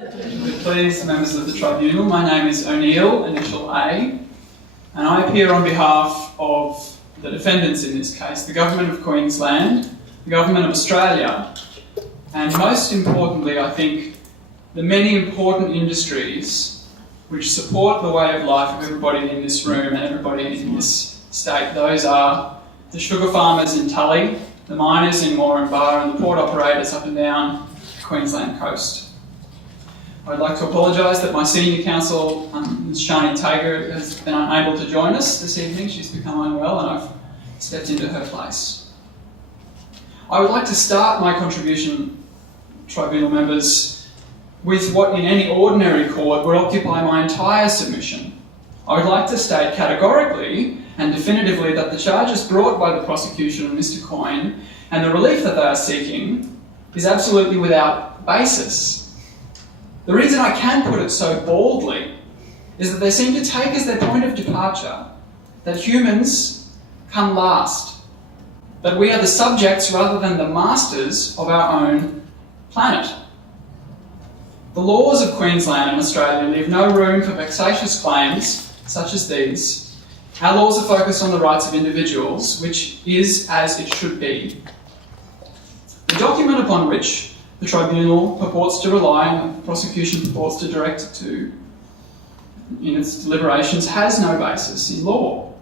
Please, members of the Tribunal, my name is O'Neill, initial A, and I appear on behalf of the defendants in this case, the Government of Queensland, the Government of Australia, and most importantly, I think, the many important industries which support the way of life of everybody in this room and everybody in this state. Those are the sugar farmers in Tully, the miners in Moranbah, and the port operators up and down the Queensland coast. I'd like to apologise that my senior counsel, Ms Shani Tager, has been unable to join us this evening. She's become unwell and I've stepped into her place. I would like to start my contribution, Tribunal members, with what in any ordinary court would occupy my entire submission. I would like to state categorically and definitively that the charges brought by the prosecution of Mr Coyne and the relief that they are seeking is absolutely without basis. The reason I can put it so baldly is that they seem to take as their point of departure that humans come last, that we are the subjects rather than the masters of our own planet. The laws of Queensland and Australia leave no room for vexatious claims such as these. Our laws are focused on the rights of individuals, which is as it should be. The document upon which the Tribunal purports to rely and the prosecution purports to direct it to in its deliberations has no basis in law.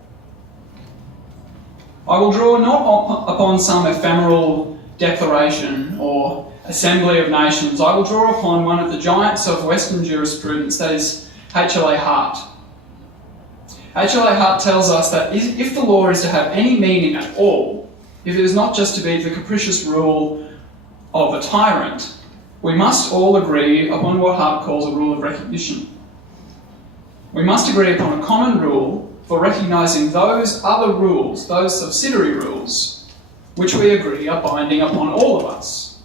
I will draw not upon some ephemeral declaration or assembly of nations. I will draw upon one of the giants of Western jurisprudence, that is HLA Hart. HLA Hart tells us that if the law is to have any meaning at all, if it is not just to be the capricious rule of a tyrant, we must all agree upon what Hart calls a rule of recognition. We must agree upon a common rule for recognising those other rules, those subsidiary rules, which we agree are binding upon all of us.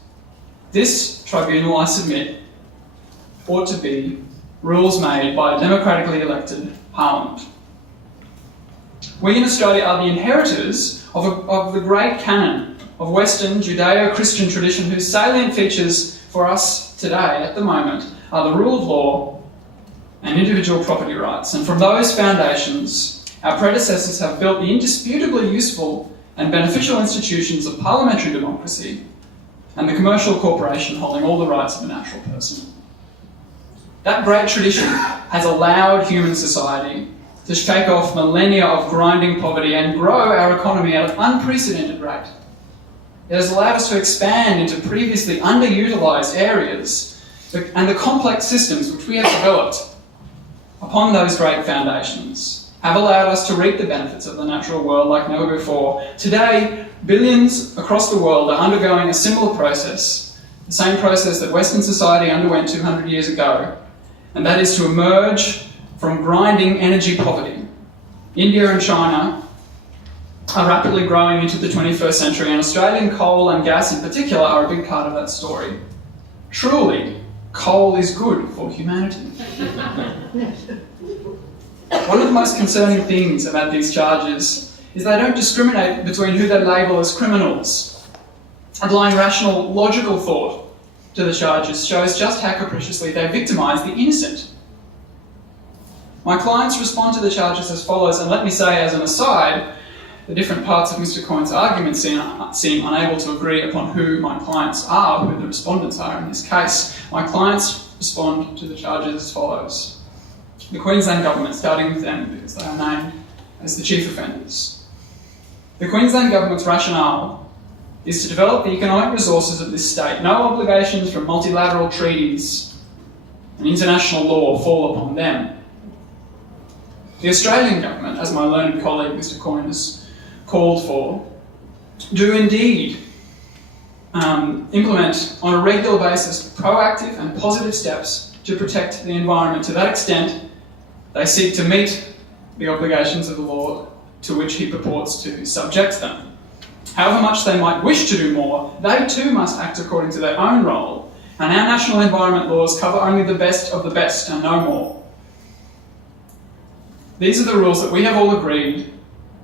This tribunal, I submit, ought to be rules made by a democratically elected parliament. We in Australia are the inheritors of the great canon of Western Judeo-Christian tradition whose salient features for us today, at the moment, are the rule of law and individual property rights. And from those foundations, our predecessors have built the indisputably useful and beneficial institutions of parliamentary democracy and the commercial corporation holding all the rights of a natural person. That great tradition has allowed human society to shake off millennia of grinding poverty and grow our economy at an unprecedented rate. It has allowed us to expand into previously underutilised areas, and the complex systems which we have developed upon those great foundations have allowed us to reap the benefits of the natural world like never before. Today, billions across the world are undergoing a similar process, the same process that Western society underwent 200 years ago, and that is to emerge from grinding energy poverty. India and China are rapidly growing into the 21st century, and Australian coal and gas in particular are a big part of that story. Truly, coal is good for humanity. One of the most concerning things about these charges is they don't discriminate between who they label as criminals. Applying rational, logical thought to the charges shows just how capriciously they victimise the innocent. My clients respond to the charges as follows, and let me say as an aside, the different parts of Mr Coyne's argument seem unable to agree upon who my clients are, who the respondents are in this case. My clients respond to the charges as follows. The Queensland Government, starting with them because they are named as the chief offenders. The Queensland Government's rationale is to develop the economic resources of this state. No obligations from multilateral treaties and international law fall upon them. The Australian Government, as my learned colleague Mr Coyne has called for, do indeed implement on a regular basis proactive and positive steps to protect the environment. To that extent, they seek to meet the obligations of the law to which he purports to subject them. However much they might wish to do more, they too must act according to their own role, and our national environment laws cover only the best of the best and no more. These are the rules that we have all agreed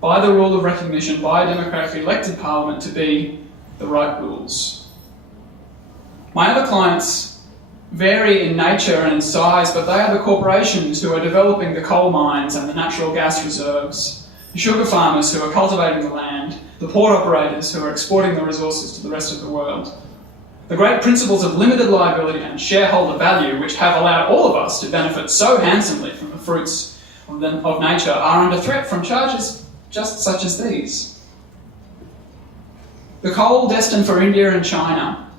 by the rule of recognition by a democratically elected parliament to be the right rules. My other clients vary in nature and in size, but they are the corporations who are developing the coal mines and the natural gas reserves, the sugar farmers who are cultivating the land, the port operators who are exporting the resources to the rest of the world. The great principles of limited liability and shareholder value, which have allowed all of us to benefit so handsomely from the fruits of nature, are under threat from charges just such as these. The coal destined for India and China,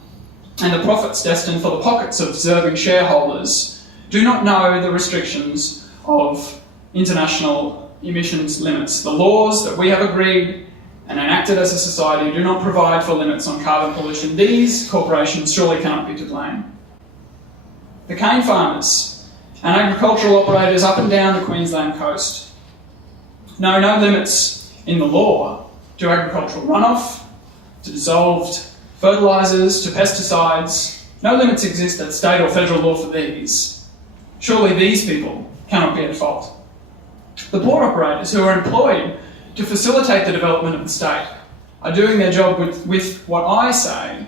and the profits destined for the pockets of deserving shareholders, do not know the restrictions of international emissions limits. The laws that we have agreed and enacted as a society do not provide for limits on carbon pollution. These corporations surely cannot be to blame. The cane farmers and agricultural operators up and down the Queensland coast know no limits in the law to agricultural runoff, to dissolved fertilisers, to pesticides. No limits exist at state or federal law for these. Surely these people cannot be at fault. The port operators who are employed to facilitate the development of the state are doing their job with what I say,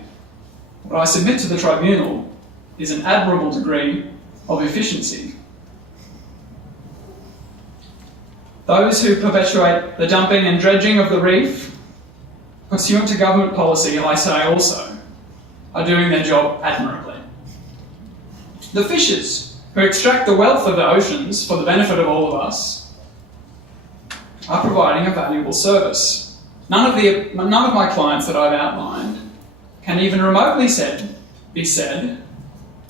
what I submit to the tribunal, is an admirable degree of efficiency. Those who perpetuate the dumping and dredging of the reef, pursuant to government policy, I say also, are doing their job admirably. The fishers who extract the wealth of the oceans for the benefit of all of us are providing a valuable service. None of my clients that I've outlined can even remotely be said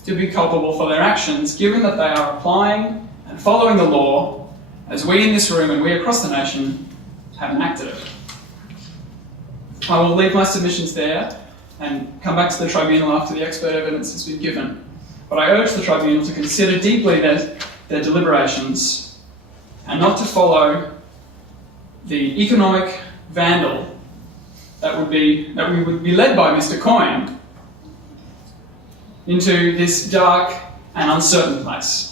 to be culpable for their actions, given that they are applying and following the law as we in this room and we across the nation have enacted it. I will leave my submissions there and come back to the tribunal after the expert evidence has been given. But I urge the tribunal to consider deeply their deliberations and not to follow the economic vandal that we would be led by Mr. Coyne into this dark and uncertain place.